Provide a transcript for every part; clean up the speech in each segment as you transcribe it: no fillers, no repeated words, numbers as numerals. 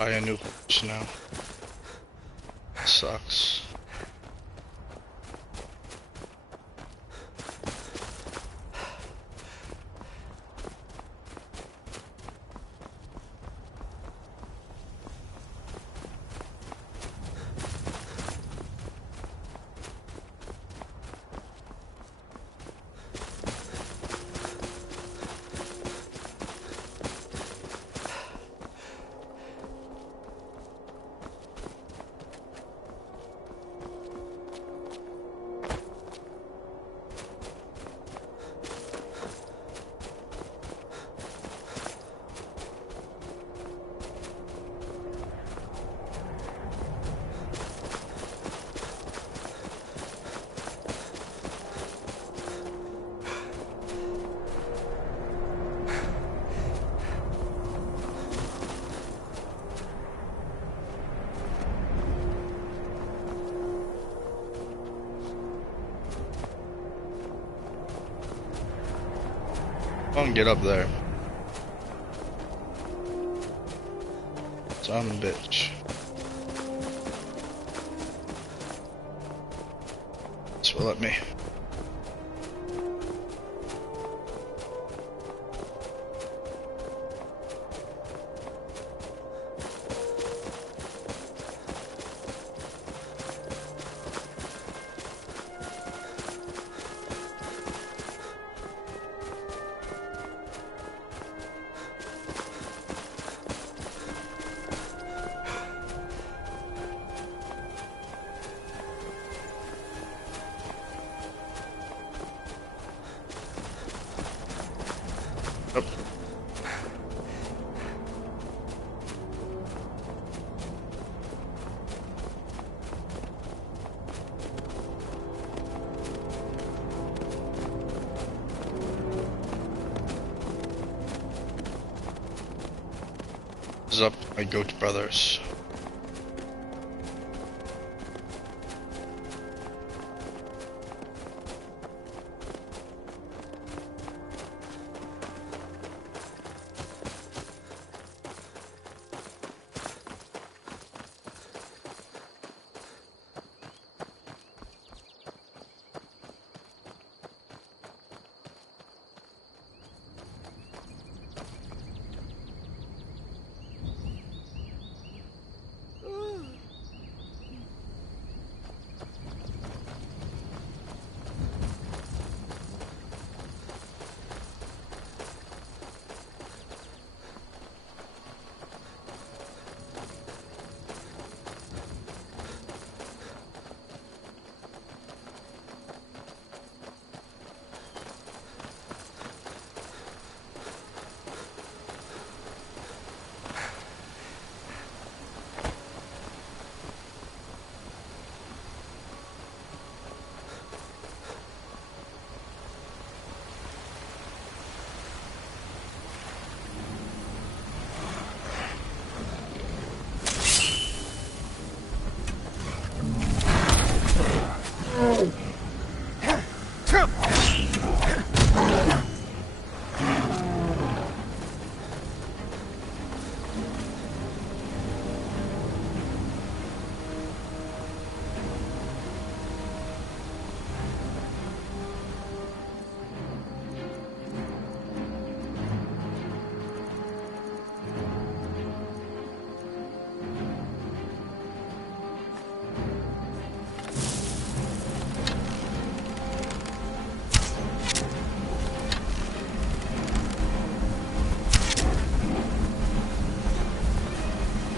buy a new horse now. Sucks. Come on, get up there. Son of a bitch. This will let me. Up. This is up my goat brothers.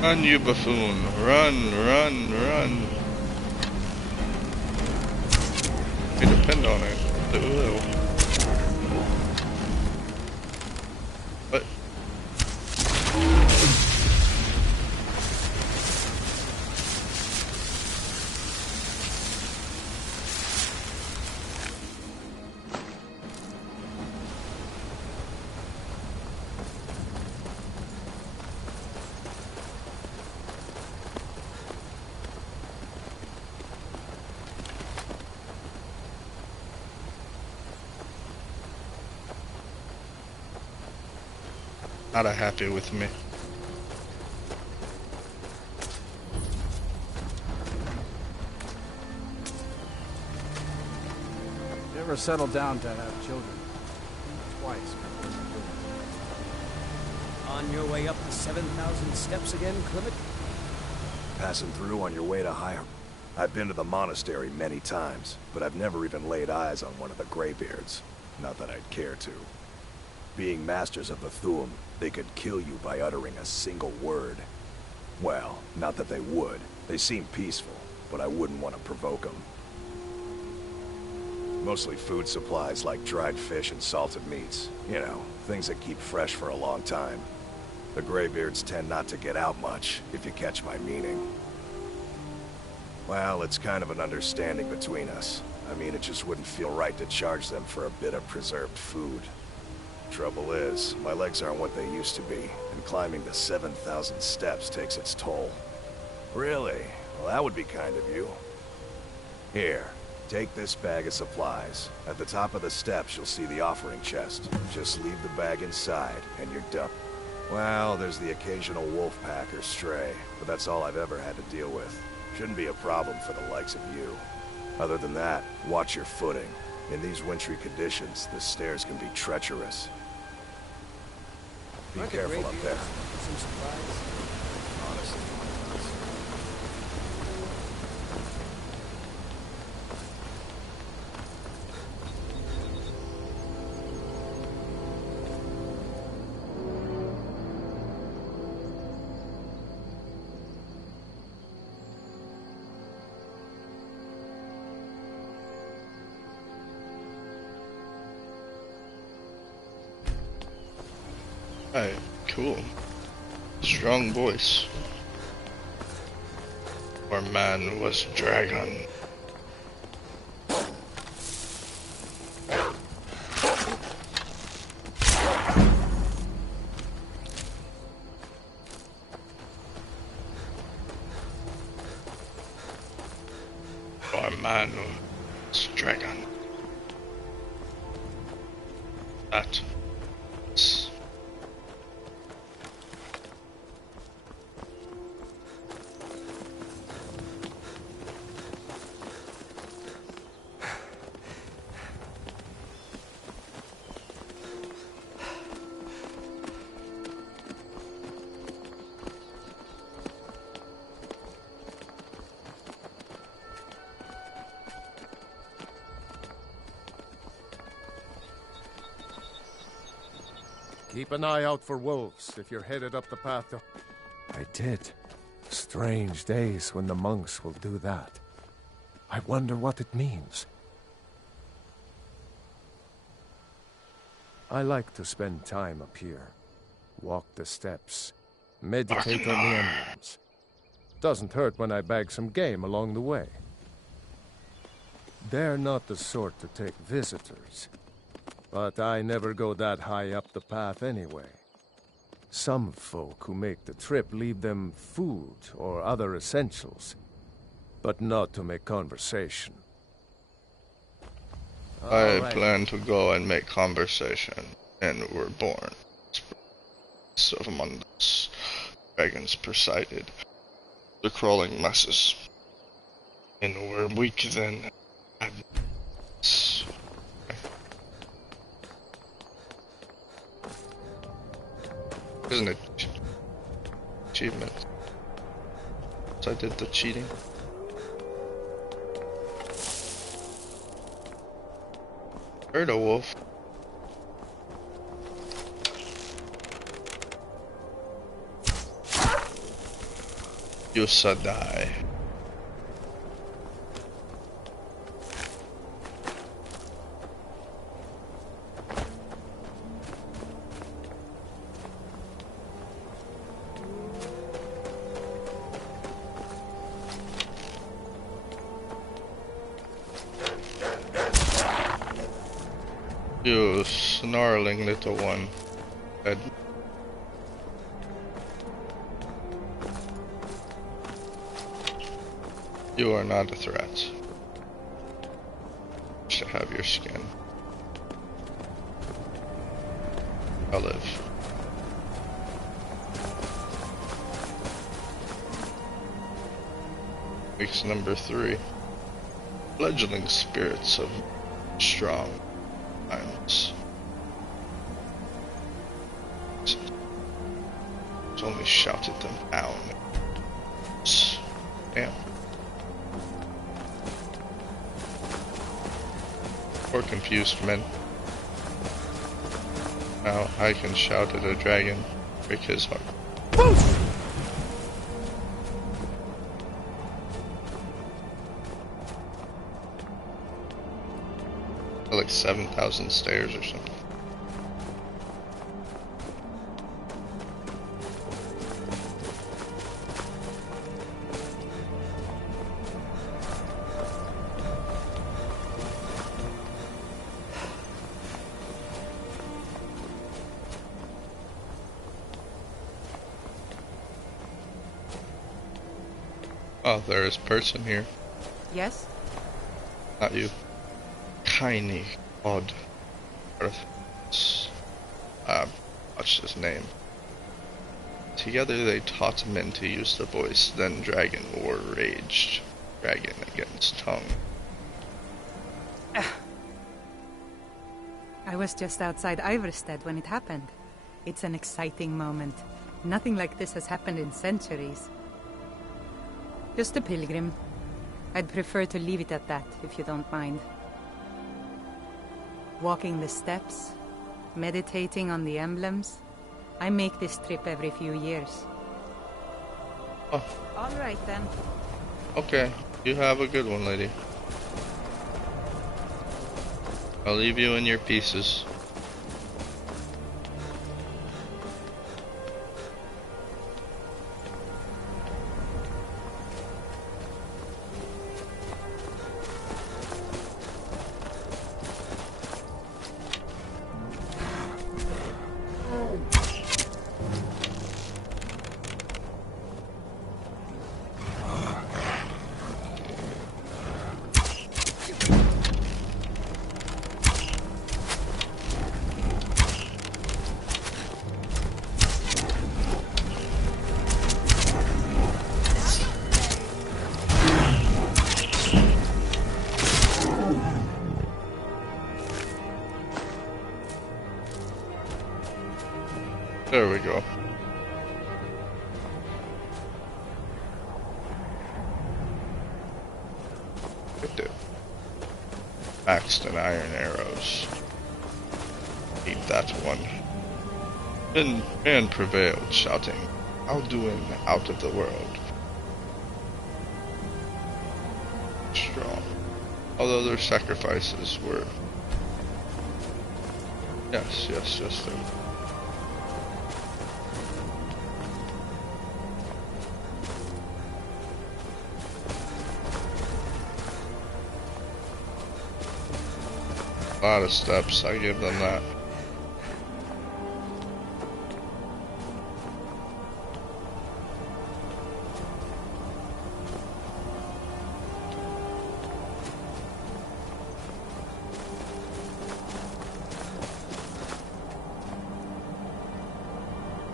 Run, you buffoon. Run, run, run. We depend on it. Ooh. What? Not happy with me. never settled down to have children. Twice. On your way up the 7,000 steps again, Clement? Passing through on your way to Hiram. I've been to the monastery many times, but I've never even laid eyes on one of the Greybeards. Not that I'd care to. Being masters of the Thu'um, they could kill you by uttering a single word. Well, not that they would. They seem peaceful, but I wouldn't want to provoke them. Mostly food supplies like dried fish and salted meats. You know, things that keep fresh for a long time. The Greybeards tend not to get out much, if you catch my meaning. Well, it's kind of an understanding between us. I mean, it just wouldn't feel right to charge them for a bit of preserved food. Trouble is, my legs aren't what they used to be, and climbing the 7,000 steps takes its toll. Really? Well, that would be kind of you. Here, take this bag of supplies. At the top of the steps, you'll see the offering chest. Just leave the bag inside, and you're done. Well, there's the occasional wolf pack or stray, but that's all I've ever had to deal with. Shouldn't be a problem for the likes of you. Other than that, watch your footing. In these wintry conditions, the stairs can be treacherous. Be careful up there. Some supplies. Honestly. Alright, cool. Strong voice. Or man was dragon. Or man was dragon. That. Keep an eye out for wolves if you're headed up the path to... I did. Strange days when the monks will do that. I wonder what it means. I like to spend time up here. Walk the steps. Meditate on the emblems. Doesn't hurt when I bag some game along the way. They're not the sort to take visitors. But I never go that high up the path anyway. Some folk who make the trip leave them food or other essentials, but not to make conversation. I plan to go and make conversation, and we're born. So among those dragons presided, the crawling masses, and we're weak then. Isn't it? Achievement. So I did the cheating. Heard a wolf. You said die. You snarling little one. Dead. You are not a threat. To have your skin. I'll live. Week's number 3. Fledgling spirits of strong times. It's only shouted them down. Damn. Poor confused men. Now I can shout at a dragon, break his heart. Like 7,000 stairs or something. Oh, there is a person here. Yes? Not you. Tiny, odd earth. What's his name? Together they taught men to use the voice, then dragon war raged. Dragon against tongue. I was just outside Iverstead when it happened. It's an exciting moment. Nothing like this has happened in centuries. Just a pilgrim. I'd prefer to leave it at that, if you don't mind. Walking the steps, meditating on the emblems. I make this trip every few years. Oh. All right, then. Okay, you have a good one, lady. I'll leave you in your pieces. There we go. Good dude. Axed and iron arrows. Eat that one. And prevailed, shouting, Alduin out of the world. Strong. Although their sacrifices were... Yes, they were. A lot of steps, I give them that.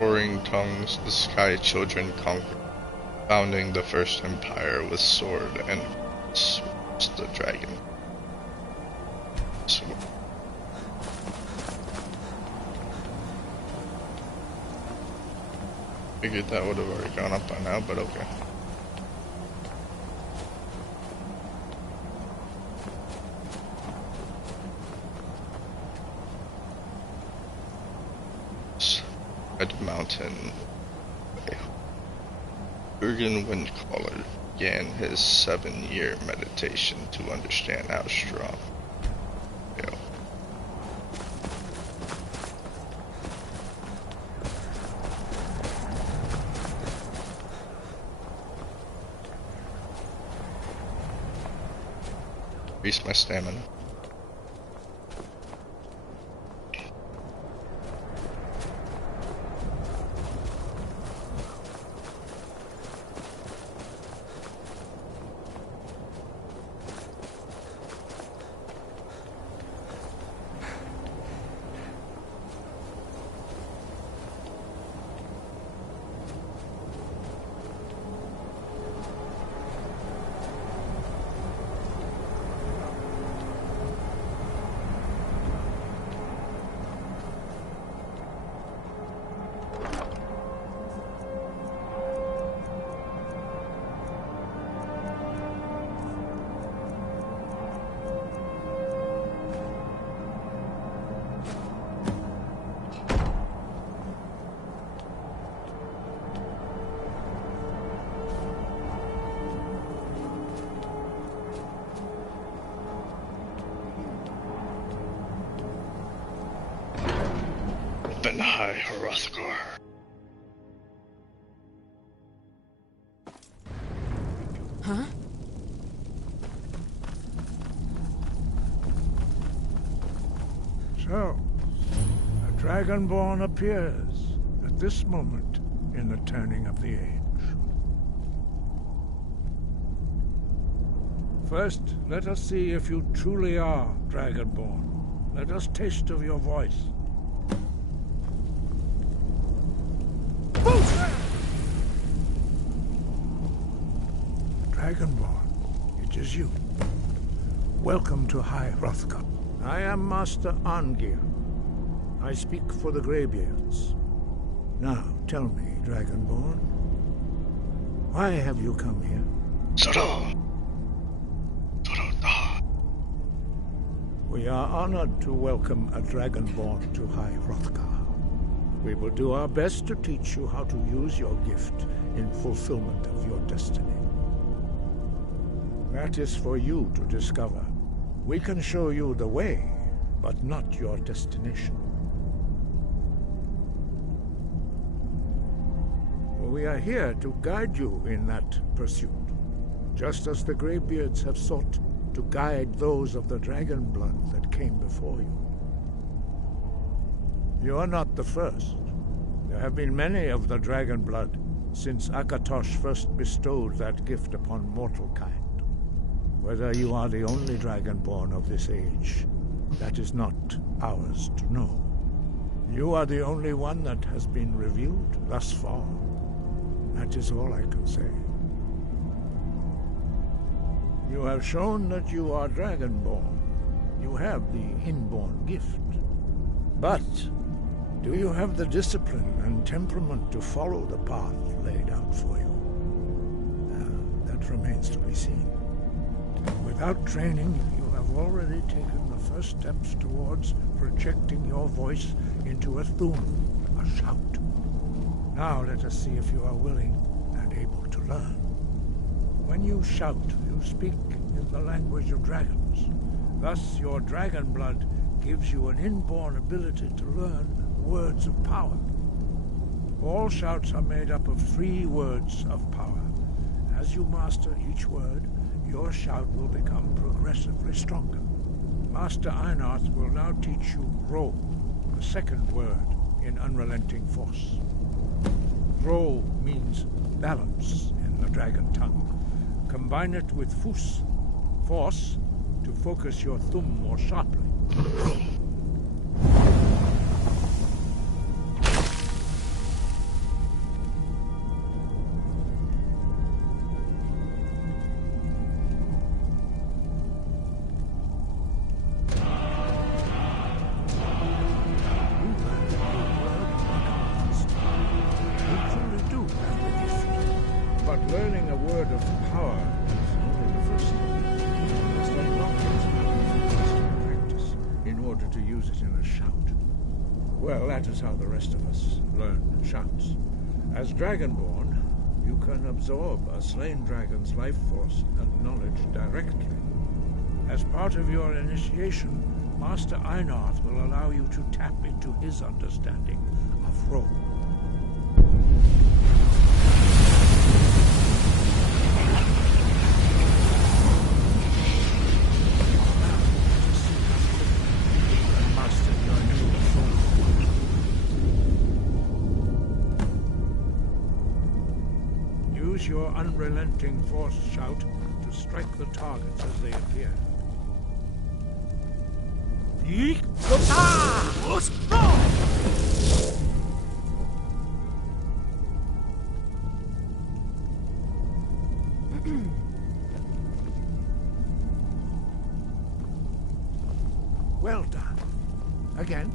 Roaring tongues, the Sky Children conquered, founding the first empire with sword and the dragon. Figured that would have already gone up by now, but okay. Red Mountain. Bergen Windcaller began his 7-year meditation to understand how strong. Increase my stamina. up in High Hrothgar. Huh? So, a Dragonborn appears at this moment in the turning of the age. First, let us see if you truly are Dragonborn. Let us taste of your voice. Dragonborn, it is you. Welcome to High Hrothgar. I am Master Arngir. I speak for the Greybeards. Now, tell me, Dragonborn, why have you come here? We are honored to welcome a Dragonborn to High Hrothgar. We will do our best to teach you how to use your gift in fulfillment of your destiny. That is for you to discover. We can show you the way, but not your destination. We are here to guide you in that pursuit, just as the Greybeards have sought to guide those of the dragon blood that came before you. You are not the first. There have been many of the dragon blood since Akatosh first bestowed that gift upon mortal kind. Whether you are the only dragonborn of this age, that is not ours to know. You are the only one that has been revealed thus far. That is all I can say. You have shown that you are Dragonborn. You have the inborn gift. But do you have the discipline and temperament to follow the path laid out for you? That remains to be seen. Without training, you have already taken the first steps towards projecting your voice into a thum, a shout. Now let us see if you are willing and able to learn. When you shout, you speak in the language of dragons. Thus, your dragon blood gives you an inborn ability to learn words of power. All shouts are made up of 3 words of power. As you master each word, your shout will become progressively stronger. Master Einarth will now teach you Ro, the second word in Unrelenting Force. Ro means balance in the dragon tongue. Combine it with Fus, force, to focus your thumb more sharply. Learning a word of power is only the first step. You must unlock it in practice in order to use it in a shout. Well, that is how the rest of us learn shouts. As Dragonborn, you can absorb a slain dragon's life force and knowledge directly. As part of your initiation, Master Einarth will allow you to tap into his understanding of Ro. Use your unrelenting force shout to strike the targets as they appear. Well done. Again.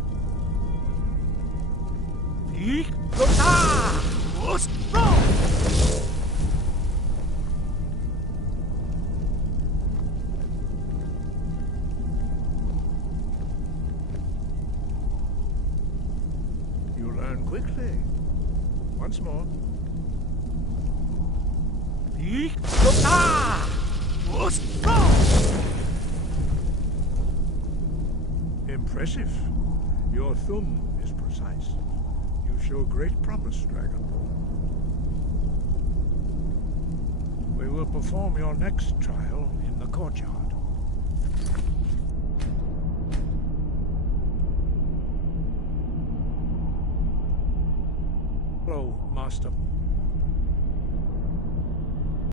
You learn quickly. Once more. Impressive. Your thumb is precise. You show great promise, Dragonborn. We will perform your next trial in the courtyard. Hello, Master.